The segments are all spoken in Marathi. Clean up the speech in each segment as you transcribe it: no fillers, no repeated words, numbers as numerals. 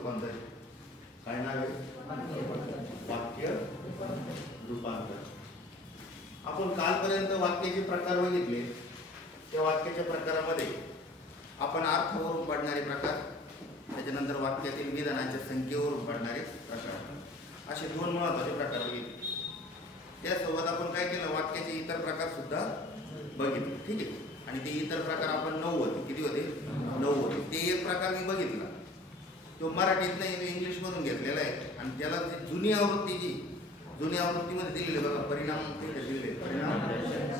रूपांतर. काय नाव आहे? वाक्य रूपांतर. आपण कालपर्यंत वाक्याचे प्रकार बघितले. त्या वाक्याच्या प्रकारामध्ये आपण अर्थावरून पडणारे प्रकार, त्याच्यानंतर वाक्यातील विधानाच्या संख्येवरून पडणारे प्रकार, असे दोन महत्त्वाचे प्रकार बघितले. त्यासोबत आपण काय केलं, वाक्याचे इतर प्रकार सुद्धा बघितले. ठीक आहे. आणि ते इतर प्रकार आपण 9 होते. किती होते? 9 होते. ते एक प्रकार मी बघितला, तो मराठीत नाही इंग्लिशमधून घेतलेला आहे. आणि त्याला जुनी आवृत्ती, जी जुनी आवृत्तीमध्ये दिलेली बघा, परिणाम दिलेले, परिणाम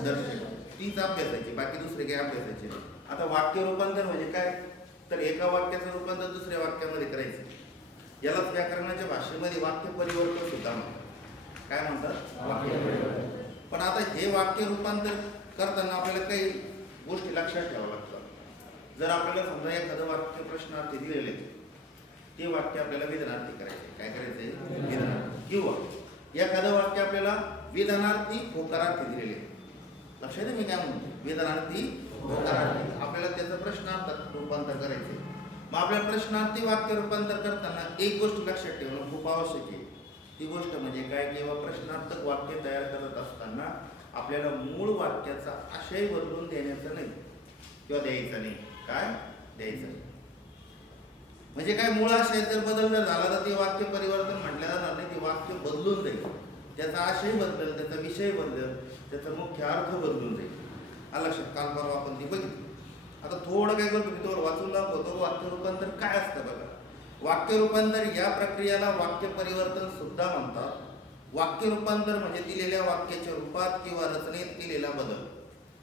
दर्शक, तीच अभ्यासायची, बाकी दुसरे काही अभ्यासायचे. आता वाक्य रूपांतर म्हणजे काय, तर एका वाक्याचं रूपांतर दुसऱ्या वाक्यामध्ये करायचं. यालाच व्याकरणाच्या भाषेमध्ये वाक्य परिवर्तन सुद्धा म्हणतात. काय म्हणतात? वाक्य परिवर्तन. पण आता हे वाक्य रूपांतर करताना आपल्याला काही गोष्टी लक्षात ठेवाव्या लागतात. जर आपल्याला समजा एखादं वाक्य प्रश्नार्थी दिलेले, ते वाक्य आपल्याला विधानार्थी करायचे. काय करायचंय? विधानार्थी. किंवा एखादं वाक्य आपल्याला विधानार्थी होकारार्थी दिलेले, लक्षात आहे मी काय म्हणतो? विधानार्थी होकारार्थी. आपल्याला त्याचं प्रश्नार्थात रूपांतर करायचे. मग आपल्याला प्रश्नार्थी वाक्य रूपांतर करताना एक गोष्ट लक्षात ठेवणं खूप आवश्यक आहे. ती गोष्ट म्हणजे काय, किंवा प्रश्नार्थक वाक्य तयार करत असताना आपल्याला मूळ वाक्याचा आशय बदलून देण्याचा नाही किंवा द्यायचा नाही. काय द्यायचं नाही म्हणजे काय, मूळ आशय जर बदलला झाला तर ते वाक्य परिवर्तन म्हटलं जाणार नाही. ते वाक्य बदलून जाईल, त्याचा आशय बदलेल, त्याचा विषय बदलेल, त्याचा मुख्य अर्थ बदलून जाईल. लक्षात. काल परवा आपण ती बघितली. आता थोडं काय करतो मी, तो वाचून दाखवतो. वाक्य रूपांतर काय असतं बघा. वाक्य रूपांतर या प्रक्रियेला वाक्य परिवर्तन सुद्धा म्हणतात. वाक्य रूपांतर म्हणजे दिलेल्या वाक्याच्या रूपात किंवा रचनेत केलेला बदल.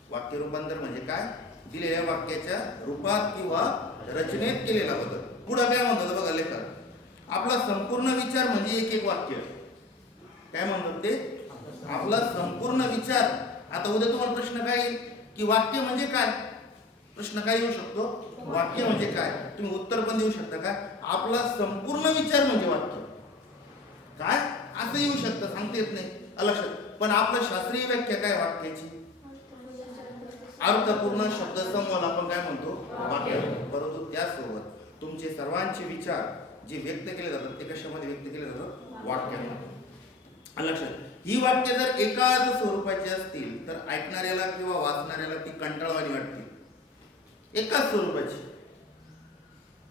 वाक्य रूपांतर म्हणजे काय, दिलेल्या वाक्याच्या रूपात किंवा रचनेत केलेला बदल. पुढे काय म्हणतात बघा लेखक, आपला संपूर्ण विचार म्हणजे एक वाक्य. काय म्हणतात ते? आपला संपूर्ण विचार. आता उद्या तुम्हाला प्रश्न काय येईल की वाक्य म्हणजे काय, प्रश्न काय येऊ शकतो, वाक्य म्हणजे काय, तुम्ही उत्तर पण देऊ शकता का, आपला संपूर्ण विचार म्हणजे वाक्य काय, असं येऊ शकतं, सांगता येत नाही. लक्षात. पण आपलं शास्त्रीय व्याख्या काय वाक्याची? अर्थपूर्ण शब्दसंवाद आपण काय म्हणतो, वाक्य. परंतु त्यासोबत तुमचे सर्वांचे विचार जे व्यक्त केले जातात ते कशामध्ये व्यक्त केले जातात? वाक्यामध्ये. लक्षात. ही वाक्य जर एकाच स्वरूपाची असतील तर ऐकणाऱ्याला किंवा वाचणाऱ्याला ती कंटाळवाणी वाटते. एकाच स्वरूपाची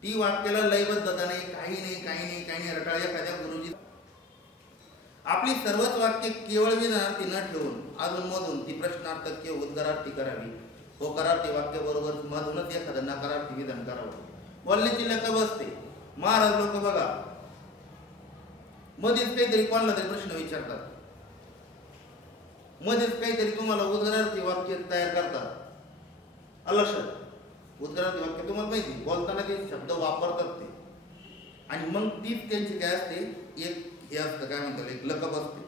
ती वाक्याला लयबद्धता नाही, काही नाही, काही नाही, काही नाही, रटाळ. एखाद्या गुरुजी आपली सर्वच वाक्य केवळ विधानार्थी न ठेवून अधून मधून ती प्रश्नार्थक किंवा उद्गारार्थी करावी. होकारार्थी वाक्य बरोबर मधूनच एखादं नकारार्थी विधान करावं. बोलण्याची लकब असते. महाराज लोक बघा मध्येच काहीतरी कोणाला तरी प्रश्न विचारतात, मध्येच काहीतरी तुम्हाला उद्गारार्थी वाक्य तयार करतात. लक्षात. उद्गारार्थी वाक्य तुम्हाला माहिती, बोलताना ते शब्द वापरतात ते, आणि मग तीच त्यांची काय असते, एक हे असतं, काय म्हणतात, एक लकब असते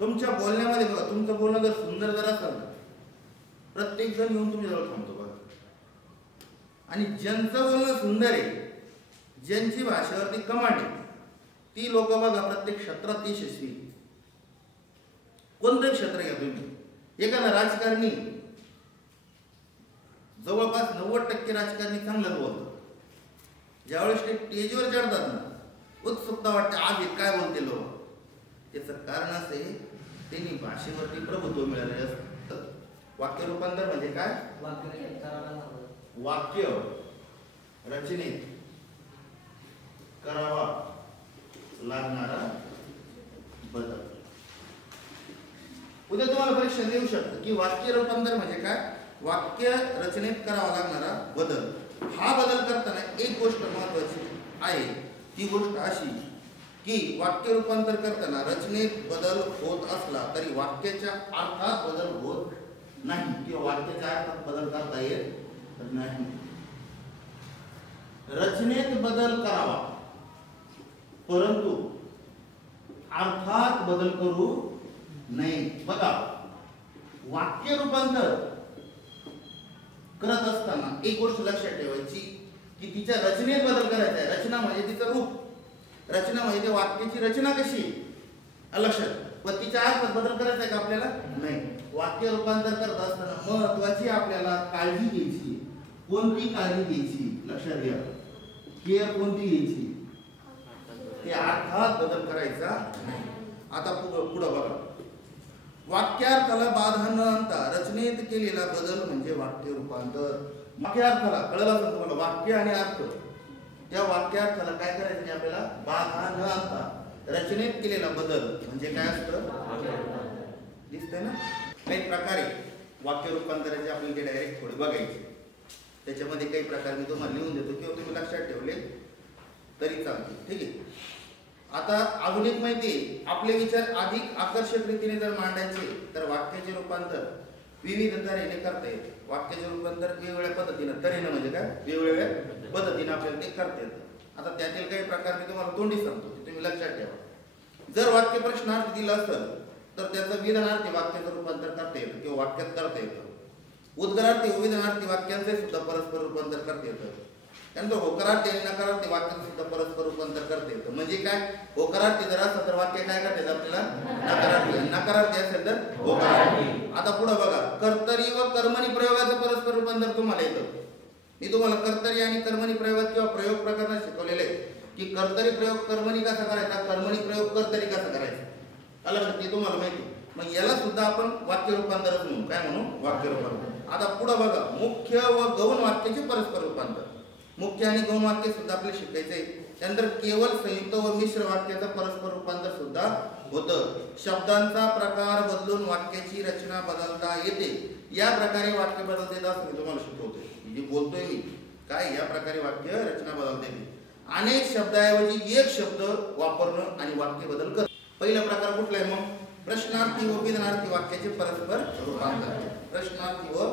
तुमच्या बोलण्यामध्ये. बघा तुमचं बोलणं जर सुंदर जर असेल ना, प्रत्येक जण येऊन तुमच्याजवळ थांबतो बघा. आणि ज्यांचं बोलणं सुंदर आहे, ज्यांची भाषेवरती कमांड आहे, ती लोक बघा प्रत्येक क्षेत्रात यशस्वी. कोणतं क्षेत्र घ्या तुम्ही, एखादा राजकारणी, जवळपास 90% राजकारणी चांगलं बोलतात. ज्यावेळेस ते स्टेजवर चढतात ना, उत्सुकता वाटते, आज हे काय बोलते लोक. त्याचं कारण असे, त्यांनी भाषेवरती प्रभुत्व मिळाले असतं. वाक्य रूपांतर म्हणजे काय, वाक्य रचनेत करावा लागणारा बदल. उद्या तुम्हाला परीक्षा देऊ शकतं की वाक्य रूपांतर म्हणजे काय, वाक्य रचनेत करावा लागणारा बदल. हा बदल करताना एक गोष्ट महत्वाची आहे, ती गोष्ट अशी की वाक्य रूपांतर करताना रचनेत बदल होत असला तरी वाक्याच्या अर्थात बदल होत नाही, किंवा वाक्याच्या अर्थात बदल करता येत नाही. रचनेत बदल करावा परंतु अर्थात बदल करू नये. बघा वाक्य रूपांतर करत असताना एक गोष्ट लक्षात ठेवायची की तिच्या रचनेत बदल करायचा आहे. रचना म्हणजे तिचं रूप, रचना म्हणजे त्या वाक्याची रचना कशी आहे लक्षात. पण तिच्या अर्थात बदल करायचा आहे का आपल्याला? नाही. वाक्य रूपांतर करत असताना महत्वाची आपल्याला काळजी घ्यायची. कोणती काळजी घ्यायची लक्षात घ्या, केअर कोणती घ्यायची, ते अर्थात बदल करायचा नाही. आता पुढं बघा, वाक्यार्थाला बाधा न आणता रचनेत केलेला बदल म्हणजे वाक्य रूपांतर. वाक्यार्थाला कळलं असेल तुम्हाला, वाक्य आणि अर्थ, त्या वाक्यार्थाला काय करायचं नाही आपल्याला, बाधा न आणता रचनेत केलेला बदल म्हणजे काय असतं, दिसतंय ना. काही प्रकारे वाक्य रूपांतराचे आपल्याला डायरेक्ट थोडे बघायचे. त्याच्यामध्ये काही प्रकार मी तुम्हाला लिहून देतो किंवा तुम्ही लक्षात ठेवले तरी चालते. ठीक आहे. आता अजून एक माहिती, आपले विचार अधिक आकर्षक रीतीने जर मांडायचे तर वाक्याचे रूपांतर विविध तऱ्हेने करता येते. वाक्याचे रूपांतर वेगवेगळ्या पद्धतीनं, तऱ्हेनं म्हणजे काय, वेगवेगळ्या पद्धतीने आपल्याला ते करता येतं. आता त्यातील काही प्रकार मी तुम्हाला तोंडी सांगतो, तुम्ही लक्षात ठेवा. जर वाक्य प्रश्नार्थ दिलं असेल तर त्याचं विधानार्थी वाक्याचं रूपांतर करता येतं किंवा वाक्यात करता येतं. उद्गारार्थी व विधानार्थी वाक्यांचे सुद्धा परस्पर रूपांतर करता येतं. त्यानंतर होकारार्थी आणि नकारार्थी वाक्यांचे सुद्धा परस्पर रूपांतर करता येतं. म्हणजे काय, होकारार्थी जर असेल तर वाक्य काय करता येतं आपल्याला, नकारार्थी, नकारार्थी असेल तर होकारार्थी. आता पुढे बघा, कर्तरी व कर्मणी प्रयोगाचं परस्पर रूपांतर तुम्हाला येतं. मी तुम्हाला कर्तरी आणि कर्मणी प्रयोगात किंवा प्रयोग प्रकरणात शिकवलेले की कर्तरी प्रयोग कर्मणी कसा करायचा, कर्मणी प्रयोग कर्तरी कसा करायचा, अलग ते तुम्हाला माहिती. मग याला सुद्धा आपण वाक्य रूपांतर म्हणू, काय म्हणू, वाक्य रूपांतर. आता पुढे बघा, मुख्य व गौण वाक्याचे परस्पर रूपांतर. मुख्य आणि गौण वाक्य सुद्धा आपल्याला शिकायचंय. त्यानंतर केवळ संयुक्त व मिश्र वाक्याचं परस्पर रूपांतर सुद्धा होतं. शब्दांचा प्रकार बदलून वाक्याची रचना बदलता येते. या प्रकारे वाक्य बदलता येतं असं मी तुम्हाला शिकवतोय. जे बोलतोय मी काय, या प्रकारे वाक्य रचना बदलता येते. अनेक शब्दाऐवजी एक शब्द वापरणं आणि वाक्य बदल करणं. पहिला प्रकार कुठला आहे मग, प्रश्नार्थी व विधानार्थी वाक्याचे परस्पर रूपांतर. प्रश्नार्थी व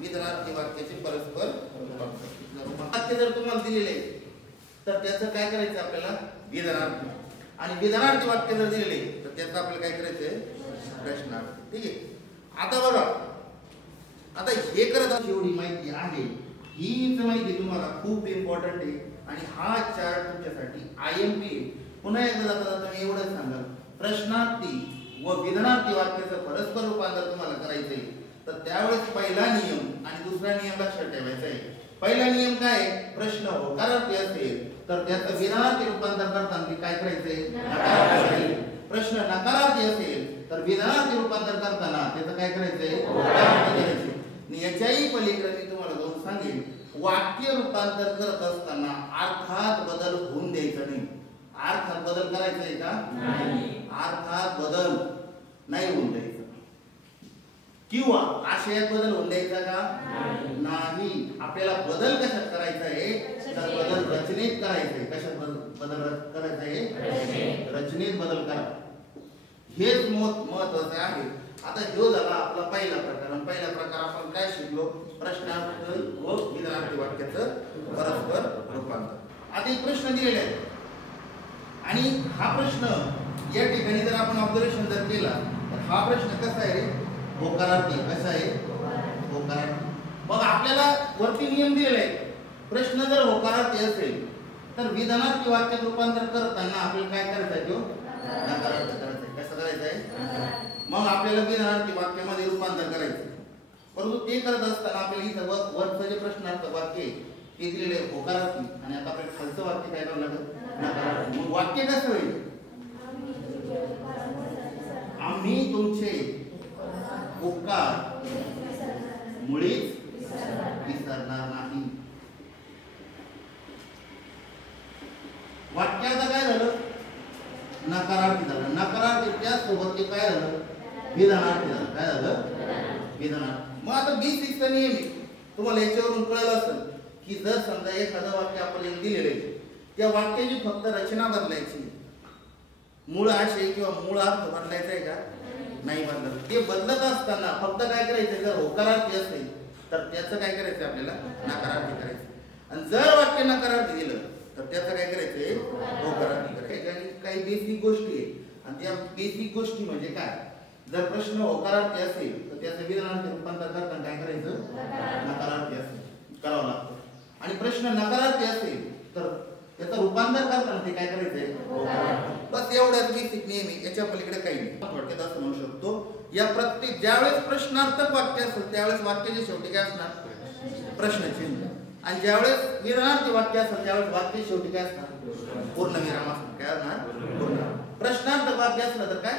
विधानार्थी वाक्याचे परस्पर रूपांतर. वाक्य जर तुम्हाला दिलेले तर त्याचं काय करायचं आपल्याला, विधानार्थी. आणि विधानार्थी वाक्य जर दिलेले तर त्याचं आपल्याला काय करायचंय, प्रश्नार्थी. ठीक आहे. आता बघा, आता हे करत एवढी माहिती आहे, हीच माहिती तुम्हाला खूप इम्पॉर्टंट आहे. आणि हा चार्ट तुमच्यासाठी IMP. पुन्हा एकदा जाता जाता मी एवढंच सांगाल, प्रश्नार्थी व विधानार्थी वाक्याचं परस्पर रूपांतर तुम्हाला करायचंय तर त्यावेळेस पहिला नियम आणि दुसरा नियम लक्षात ठेवायचा आहे. पहिला नियम काय, प्रश्न होकारार्थी असेल तर त्याचं विधानार्थी रूपांतर करताना काय करायचंय, नकारार्थी. प्रश्न नकारार्थी असेल तर विधानार्थी रूपांतर करताना त्याचं काय करायचंय, होकारार्थी करायचंय. याच्याही पलीकडे मी तुम्हाला दोन सांगेन, वाक्य रूपांतर करत असताना अर्थात बदल होऊन द्यायचा नाही. अर्थात बदल करायचा आहे का, अर्थात बदल नाही होऊन द्यायचा. किंवा आशयात बदल होऊन द्यायचा का, नाही. आपल्याला बदल कशात करायचा आहे, तर बदल रचनेत करायचा आहे. कशात बदल करायचा आहे, रचनेत बदल करा. हेच महत्वाचे आहे. आता जो झाला आपला पहिला प्रकार. आणि पहिला प्रकार आपण काय शिकलो, प्रश्नार्थी व विधानार्थी वाक्याचं परस्पर रूपांतर. आता एक प्रश्न दिलेला आहे आणि हा प्रश्न या ठिकाणी जर आपण ऑब्झर्वेशन जर केला तर हा प्रश्न कसा आहे, होकारार्थी. कसा आहे, होकारार्थी. मग आपल्याला वरती नियम दिलेला आहे, प्रश्न जर होकारार्थी असेल तर विधानार्थी वाक्यात रूपांतर करताना आपल्याला काय करायचं आहे, नकारार्थी करायचं आहे. कसं करायचं आहे, मग आपल्याला विधानार्थी वाक्यामध्ये रूपांतर करायचं. परंतु ते करत असताना आपल्याला इथं वरचं जे प्रश्नार्थ वाक्य ते दिलेले होकारार्थी आणि आता आपल्याला खालचं वाक्य काय करावं लागेल, नकारार्थी. मग वाक्य कसं होईल, आम्ही तुमचे उपकार मुळीच विसरणार नाही. वाक्याचं काय झालं, नकारार्थी झालं. नकारार्थी त्याचसोबत ते काय झालं, विधानार्थी झालं. काय झालं, विधानार्थी. मग आता B6 चा नियम तुम्हाला याच्यावरून कळलं असेल की जर समजा एखादं वाक्य आपल्याला दिलेलं आहे, त्या वाक्याची फक्त रचना बदलायची, मूळ आशय किंवा मूळ अर्थ बदलायचा आहे का, नाही बदलत. ते बदलत असताना फक्त काय करायचं, जर होकारार्थी असेल तर त्याचं काय करायचं आपल्याला, नकारार्थी करायचं. आणि जर वाक्य नकारार्थी दिलं तर त्याचं काय करायचंय, होकारार्थी करायचं. काही बेसिक गोष्टी आहे आणि त्या बेसिक गोष्टी म्हणजे काय, जर प्रश्न होकारार्थी असेल तर त्याचं विधानार्थी रूपांतर करताना काय करायचं, नकारार्थी असेल करावं लागतं. आणि प्रश्न नकारार्थी असेल तर त्याचं रूपांतर करताना ते काय करायचंय, होकारार्थी. बस एवढ्याच बेसिक नियम आहे, याच्या पलीकडे काही नाही. थोडक्यात असं म्हणू शकतो, या प्रत्येक ज्यावेळेस प्रश्नार्थक वाक्य असेल त्यावेळेस वाक्याच्या शेवटी काय असणार, प्रश्नचिन्ह. आणि ज्यावेळेस विरामार्थी वाक्य असतं त्यावेळेस वाक्य शेवटी काय असणार? पूर्णविराम असणार. काय असणार? पूर्ण. प्रश्नार्थक वाक्य असलं तर काय?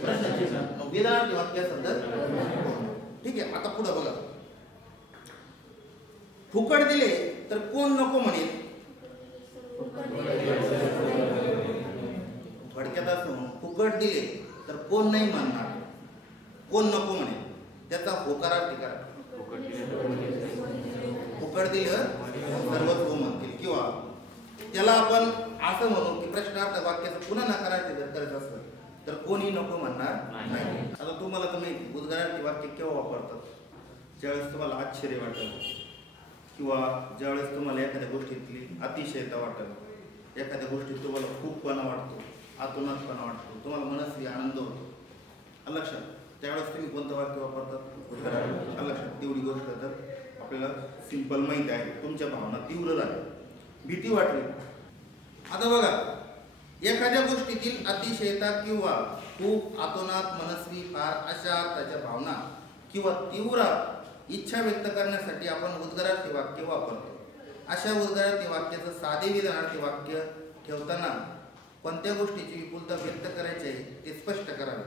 प्रश्नचिन्ह. विरामार्थी वाक्य असलं तर ठीक आहे. आता पुढे बघा. फुकट दिले तर कोण नको म्हणेल? थोडक्यात असं, फुकट दिले तर कोण नाही म्हणणार, कोण नको म्हणेल. त्याचा होकारार्थी करा. फुकट दिलं सर्वच हो म्हणतील. किंवा त्याला आपण असं म्हणू की प्रश्नार्थ वाक्याचं पुन्हा नकारार्थी जर करायचं असलं तर कोणी नको म्हणणार नाही. आता तुम्हाला तर माहिती उद्गारार्थी वाक्य केव्हा वापरतात? ज्यावेळेस तुम्हाला आश्चर्य वाटेल किंवा ज्यावेळेस तुम्हाला एखाद्या गोष्टीतली अतिशयता वाटेल, एखाद्या गोष्टीत तुम्हाला खूपपणा वाटतो, आतुनातपणा वाटतो, तुम्हाला मनस्वी आनंद होतो, लक्षात, त्यावेळेस तुम्ही कोणतं वाक्य वापरतात? लक्षात. तेवढी गोष्ट तर आपल्याला सिंपल माहिती आहे. तुमच्या भावना तीव्र झाल्या, भीती वाटली. आता बघा, एखाद्या गोष्टीतील अतिशयता किंवा खूप, आतोनात, मनस्वी, फार अशा अर्थाच्या भावना किंवा तीव्र इच्छा व्यक्त करण्यासाठी आपण उद्गारार्थी वाक्य वापरतो. अशा उद्गारार्थी वाक्याचं साधे विधानार्थी वाक्य ठेवताना कोणत्या गोष्टीची विपुलता व्यक्त करायची आहे ते स्पष्ट करावे.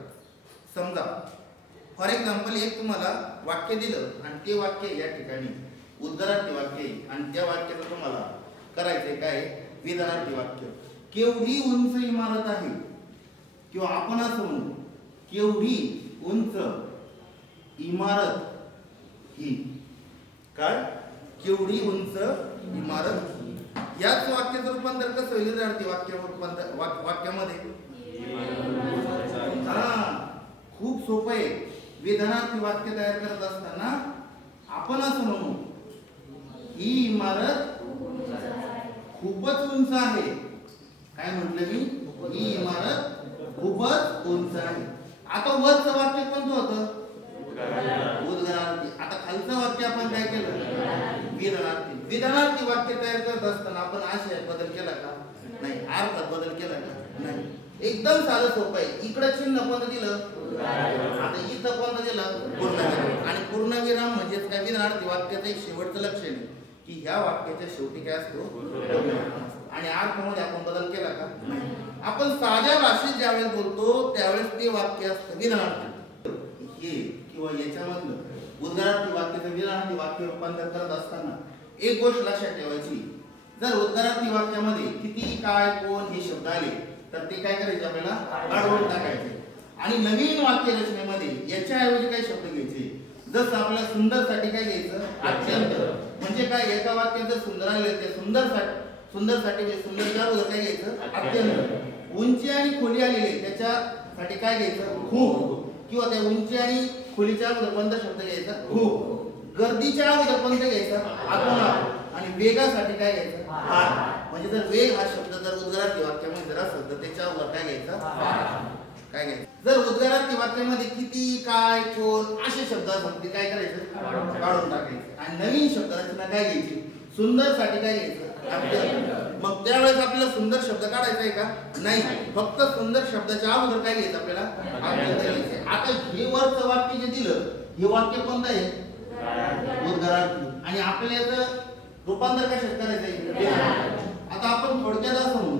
समजा फॉर एक्झाम्पल एक तुम्हाला वाक्य दिलं आणि ते वाक्य या ठिकाणी उद्गारार्थी वाक्य आहे आणि त्या वाक्याचं तुम्हाला करायचंय काय? विधानार्थी वाक्य. केवढी उंच इमारत आहे, किंवा आपण असं म्हणू केवढी उंच इमारत ही. काय? केवढी उंच इमारत. याच वाक्याचं रूपांतर कसं होईल विधानार्थी वाक्यामध्ये? खूप सोपं आहे. विधानार्थी वाक्य तयार करत असताना आपण असं म्हणू ही इमारत खूपच उंच आहे. काय म्हटलं मी? ही इमारत खूपच उंच आहे. आता वरचं वाक्य कोणतं होतं? उद्गारार्थी. आता खालचं वाक्य आपण काय केलं? विधानार्थी. विधानार्थी वाक्य तयार करत असताना आपण आशयात बदल केला का? नाही. अर्थात बदल केला का? नाही. एकदम साधं सोपं आहे. इकडे चिन्ह कोणतं दिलं? आता इथं कोणतं दिलं? पूर्णविराम. आणि पूर्णविराम म्हणजेच काय? विधानार्थी वाक्याचं एक शेवटचं लक्षण आहे की ह्या वाक्याच्या शेवटी काय असतो? आणि अर्थामध्ये आपण बदल केला का? नाही. आपण साध्या भाषेत ज्यावेळेस बोलतो त्यावेळेस ते वाक्य असतं विधानार्थी. हे किंवा याच्यामधलं उद्गारार्थी वाक्याचं विधानार्थी वाक्य रूपांतर करत असताना एक गोष्ट लक्षात ठेवायची. जर उद्गारार्थी वाक्यामध्ये किती, काय, कोण हे शब्द आले तर ते काय करायचे? आपल्याला काढून टाकायचे. आणि नवीन वाक्य रचनेमध्ये याच्याऐवजी काय शब्द घ्यायचे? जसं आपल्याला सुंदरसाठी काय घ्यायचं? अत्यंत. म्हणजे काय? एका वाक्यात जर सुंदर आले ते सुंदरसाठी म्हणजे सुंदरच्या अगोदर काय घ्यायचं? अत्यंत. उंची आणि खोली आलेली त्याच्यासाठी काय घ्यायचं? खूप. किंवा त्या उंची आणि खोलीच्या अगोदर कोणता शब्द घ्यायचा? खूप. गर्दीच्या अगोदर कोणता घ्यायचा? आतोनात. आणि वेगासाठी काय घ्यायचं? फार. म्हणजे जर वेग हा शब्द जर उद्गारार्थी वाक्यामध्ये जर असेल तर त्याच्या अगोदर काय घ्यायचं? काय घ्यायचं? जर उद्गारार्थी वाक्यामध्ये किती, काय, कोण असे शब्द असतील ते काय करायचं? काढून टाकायचे. आणि नवीन शब्द रचना काय घ्यायची? सुंदरसाठी काय घ्यायचं? अत्यंत. मग त्यावेळेस आपल्याला सुंदर शब्द काढायचा आहे का? नाही. फक्त सुंदर शब्दाच्या अगोदर काय घ्यायचं? आपल्याला अत्यंत घ्यायचं. आता हे वरचं वाक्य जे दिलं हे वाक्य कोणतं आहे? उद्गारार्थी. आणि आपल्याला याचं रूपांतर कशात करायचं आहे? आता आपण थोडक्यात असं म्हणू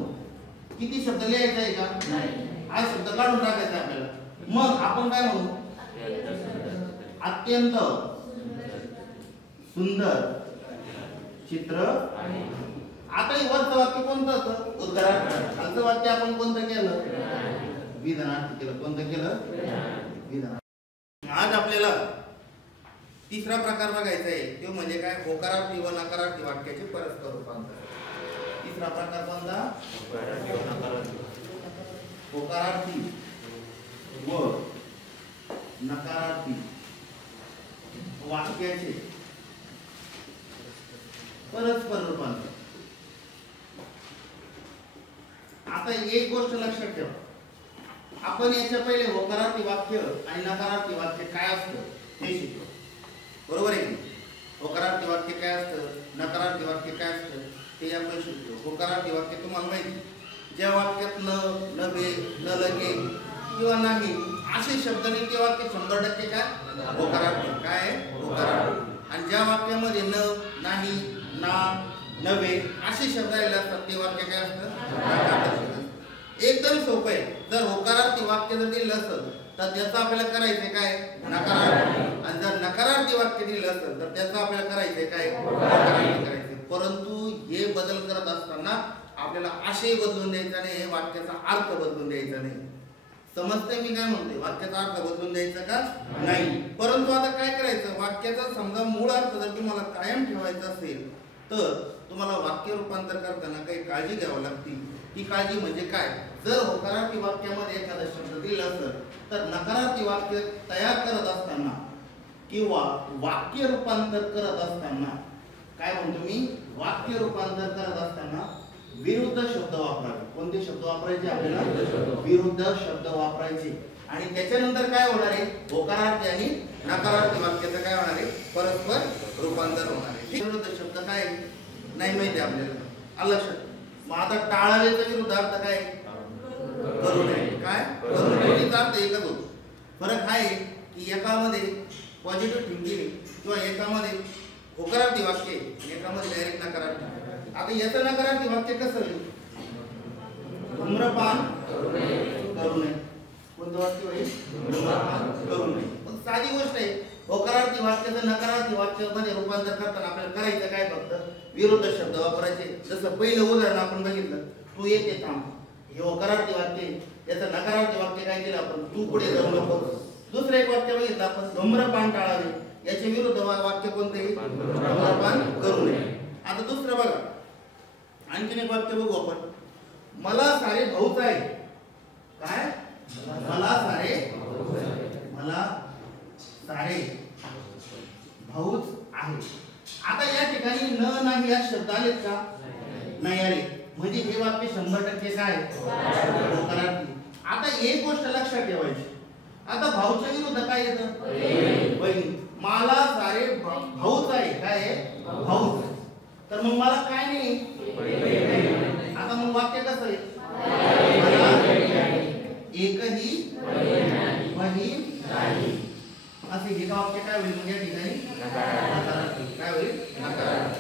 किती शब्द लिहायचा आहे का? नाही. हा शब्द काढून टाकायचा आपल्याला. मग आपण काय म्हणू? अत्यंत सुंदर चित्र. आता वरचं वाक्य कोणतं होतं? उद्गारार्थी. खालचं वाक्य आपण कोणतं केलं? विधानार्थी केलं. कोणतं केलं? विधानार्थी. आज आपल्याला तिसरा प्रकार बघायचा आहे. तो म्हणजे काय? होकारार्थी व नकारार्थी वाक्याचे परस्पर रूपांतर. तिसरा प्रकार कोणता? होकारार्थी व नकारार्थी वाक्याचे परस्पर रूपांतर. आता एक गोष्ट लक्षात ठेवा. आपण याच्या पहिले होकारार्थी वाक्य आणि नकारार्थी वाक्य काय असतं हे शिकलो. बरोबर आहे की? होकारार्थी वाक्य काय असतं, नकारार्थी वाक्य काय असतं ते आपण शिकलो. होकारार्थी वाक्य तुम्हाला माहिती, ज्या वाक्यात न, नव्हे, न लगे किंवा नाही असे शब्द नाही ते वाक्य 100% काय? होकारार्थी. काय? होकारार्थी. आणि ज्या वाक्यामध्ये न, नाही, ना, नव्हे असे शब्द आलेले असतात ते वाक्य काय असतं? एकदम सोपं आहे. जर होकारार्थी वाक्य जर दिलं असेल तर त्याचं आपल्याला करायचंय काय? नकारार्थी. आणि जर नकारार्थी वाक्य दिलं असेल तर त्याचं आपल्याला करायचंय काय? होकारार्थी करायचंय. परंतु हे बदल करत असताना आपल्याला आशय बदलून द्यायचा नाही, वाक्याचा अर्थ बदलून द्यायचा नाही. समजते मी काय म्हणते? वाक्याचा अर्थ बदलून द्यायचा का नाही. परंतु आता काय करायचं? वाक्याचा समजा मूळ अर्थ जर तुम्हाला कायम ठेवायचा असेल तर तुम्हाला वाक्य रूपांतर करताना काही काळजी घ्यावी लागते. ही काळजी म्हणजे काय? जर होकारार्थी वाक्यामध्ये एखादा शब्द दिला असेल तर नकारार्थी वाक्य तयार करत असताना किंवा वाक्य रूपांतर करत असताना काय म्हणतो मी? वाक्य रूपांतर करत असताना विरुद्ध शब्द वापरावे. कोणते शब्द वापरायचे? आपल्याला विरुद्ध शब्द वापरायचे. आणि त्याच्यानंतर काय होणार आहे? होकारार्थी आणि नकारार्थी वाक्याचं काय होणार आहे? परस्पर रूपांतर होणार आहे. विरुद्ध शब्द काय नाही माहिती आपल्याला, आलं लक्षात? मग आता टाळावेचा विरुद्ध अर्थ काय? करू नये. काय? करू नये. अर्थ एकच होतो. फरक आहे की एकामध्ये पॉझिटिव्ह थिंकिंग किंवा एकामध्ये होकारार्थी वाक्य आणि एकामध्ये डायरेक्ट नकारार्थी. आता याचं नकारार्थी वाक्य कसं होईल? धूम्रपान करू नये. कोणतं वाक्य होईल? धूम्रपान करू नये. मग साधी गोष्ट आहे. होकारार्थी वाक्याचं नकारार्थी वाक्यामध्ये रूपांतर करताना आपल्याला करायचं काय? फक्त विरुद्ध शब्द वापरायचे. जसं पहिलं उदाहरण आपण बघितलं, तू येते थांब. हे होकारार्थी वाक्य. याचं नकारार्थी वाक्य काय केलं आपण? तू पुढे जाऊ नको. दुसरं एक वाक्य बघितलं आपण, धूम्रपान टाळावे. याचे विरुद्ध वाक्य कोणते? धूम्रपान करू नये. आता दुसरं बघा, आणखीन एक वाक्य बघू आपण. मला सारे भाऊच आहे. काय? मला सारे भाऊच आहे. आता या ठिकाणी न नाही या शब्द आलेत का? नाही आले. म्हणजे हे वाक्य 100% काय? होकारार्थी. आता एक गोष्ट लक्षात ठेवायची. आता भाऊच्या विरुद्ध काय येतं? बहीण. मला सारे भाऊच आहे. काय आहे? भाऊच. तर मग मला काय नाही? आता मग वाक्य कसं आहे? एकही बहीण नाही. असे हे वाक्य काय होईल? मग या ठिकाणी काय होईल? नकारार्थी.